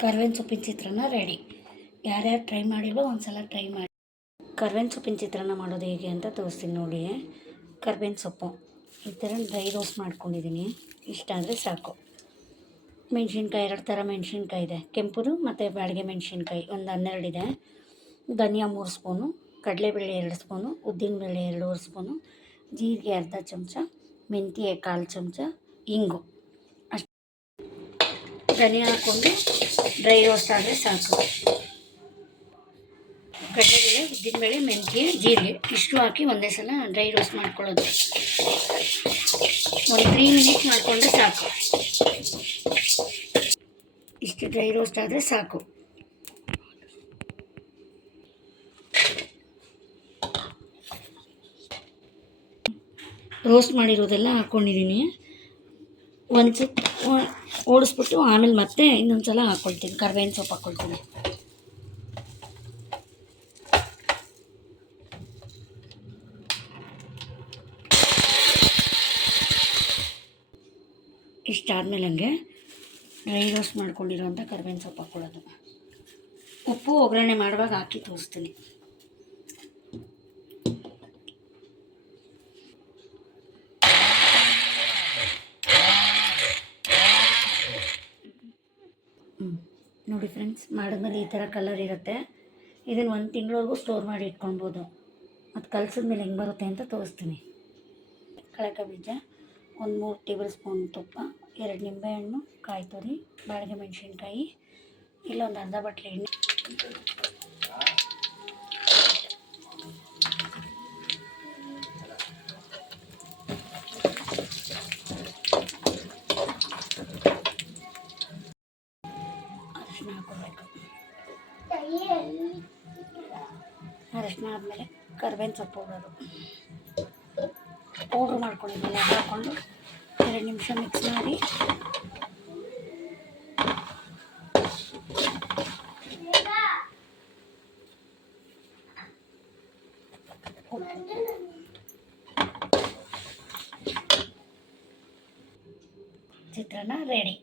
ಕರ್ಬೇವಿನ ಸೊಪ್ಪಿನ ಚಿತ್ರಾನ್ನ ರೆಡಿ. ಯಾರ್ಯಾರು ಟ್ರೈ ಮಾಡಿಲ್ಲೋ ಒಂದು ಸಲ ಟ್ರೈ ಮಾಡಿ. ಕರ್ಬೇವಿನ ಸೊಪ್ಪಿನ ಚಿತ್ರಾನ್ನ ಮಾಡೋದು ಹೇಗೆ ಅಂತ ತೋರಿಸ್ತೀನಿ ನೋಡಿ. ಕರ್ಬೇವಿನ ಸೊಪ್ಪು ಈ ಥರ ಡ್ರೈ ರೋಸ್ಟ್ ಮಾಡ್ಕೊಂಡಿದ್ದೀನಿ. ಇಷ್ಟ ಆದರೆ ಸಾಕು. ಮೆಣಸಿನ್ಕಾಯಿ 2 ಥರ ಮೆಣಸಿನ್ಕಾಯಿ ಇದೆ, ಕೆಂಪುದು ಮತ್ತು ಬ್ಯಾಡಗೆ ಮೆಣಸಿನ್ಕಾಯಿ ಒಂದು 12 ಇದೆ. ಧನಿಯಾ 3 ಸ್ಪೂನು, ಕಡಲೆಬೇಳೆ 2 ಸ್ಪೂನು, ಉದ್ದಿನಬೇಳೆ 2 ಸ್ಪೂನು, ಜೀರಿಗೆ ಅರ್ಧ ಚಮಚ, ಮೆಂತ್ಯ 1/4 ಚಮಚ, ಇಂಗು ಅಷ್ಟು. ಧನಿಯಾ ಹಾಕ್ಕೊಂಡು ಡ್ರೈ ರೋಸ್ಟ್ ಆದರೆ ಸಾಕು. ಕಡಲೆಬೇಳೆ, ಉದ್ದಿನಬೇಳೆ, ಮೆಂತ್ಯ, ಜೀರಿಗೆ ಇಷ್ಟು ಹಾಕಿ ಒಂದೇ ಸಲ ಡ್ರೈ ರೋಸ್ಟ್ ಮಾಡ್ಕೊಳ್ಳೋದು. ಒಂದು 3 ಮಿನಿಟ್ ಮಾಡಿಕೊಂಡ್ರೆ ಸಾಕು. ಇಷ್ಟು ಡ್ರೈ ರೋಸ್ಟ್ ಆದರೆ ಸಾಕು. ರೋಸ್ಟ್ ಮಾಡಿರೋದೆಲ್ಲ ಹಾಕ್ಕೊಂಡಿದ್ದೀನಿ. ಒಂದು ಚಿಕ್ಕ ಓಡಿಸ್ಬಿಟ್ಟು ಆಮೇಲೆ ಮತ್ತೆ ಇನ್ನೊಂದು ಸಲ ಹಾಕ್ಕೊಳ್ತೀನಿ. ಕರ್ಬೇವಿನ ಸೊಪ್ಪು ಹಾಕ್ಕೊಳ್ತೀನಿ. ಇಷ್ಟಾದಮೇಲೆ ಹಂಗೆ ಡ್ರೈ ರೋಸ್ಟ್ ಮಾಡ್ಕೊಂಡಿರೋಂಥ ಕರ್ಬೇವಿನ ಸೊಪ್ಪು ಹಾಕ್ಕೊಳ್ಳೋದು. ಉಪ್ಪು ಒಗ್ಗರಣೆ ಮಾಡುವಾಗ ಹಾಕಿ ತೋರಿಸ್ತೀನಿ. ನೋಡಿ ಫ್ರೆಂಡ್ಸ್, ಮಾಡಿದ್ಮೇಲೆ ಈ ಥರ ಕಲರ್ ಇರುತ್ತೆ. ಇದನ್ನು 1 ತಿಂಗಳವರೆಗೂ ಸ್ಟೋರ್ ಮಾಡಿ ಇಟ್ಕೊಳ್ಬೋದು. ಮತ್ತು ಕಲಸಿದ್ಮೇಲೆ ಹೆಂಗೆ ಬರುತ್ತೆ ಅಂತ ತೋರಿಸ್ತೀನಿ. ಕಡಲೆಕಾಯಿ ಬೀಜ, ಒಂದು 3 ಟೇಬಲ್ ಸ್ಪೂನ್ ತುಪ್ಪ, 2 ನಿಂಬೆಹಣ್ಣು, ಕಾಯಿ ತುರಿ, ಬ್ಯಾಡಗೆ ಮೆಣಸಿನ್ಕಾಯಿ, ಇಲ್ಲೊಂದು ಅರ್ಧ ಬಟ್ಲು ಎಣ್ಣೆ, ಅರಿಶಿನ ಹಾಕೋಬೇಕು. ಅರಿಶಿನ ಆದಮೇಲೆ ಕರ್ಬೇವಿನ ಸೊಪ್ಪು ಪೌಡ್ರ್ ಮಾಡ್ಕೊಂಡಿದ್ದೀನಿ. ಅದು ಹಾಕ್ಕೊಂಡು 2 ನಿಮಿಷ ಮಿಕ್ಸ್ ಮಾಡಿ ಚಿತ್ರಾನ್ನ ರೆಡಿ.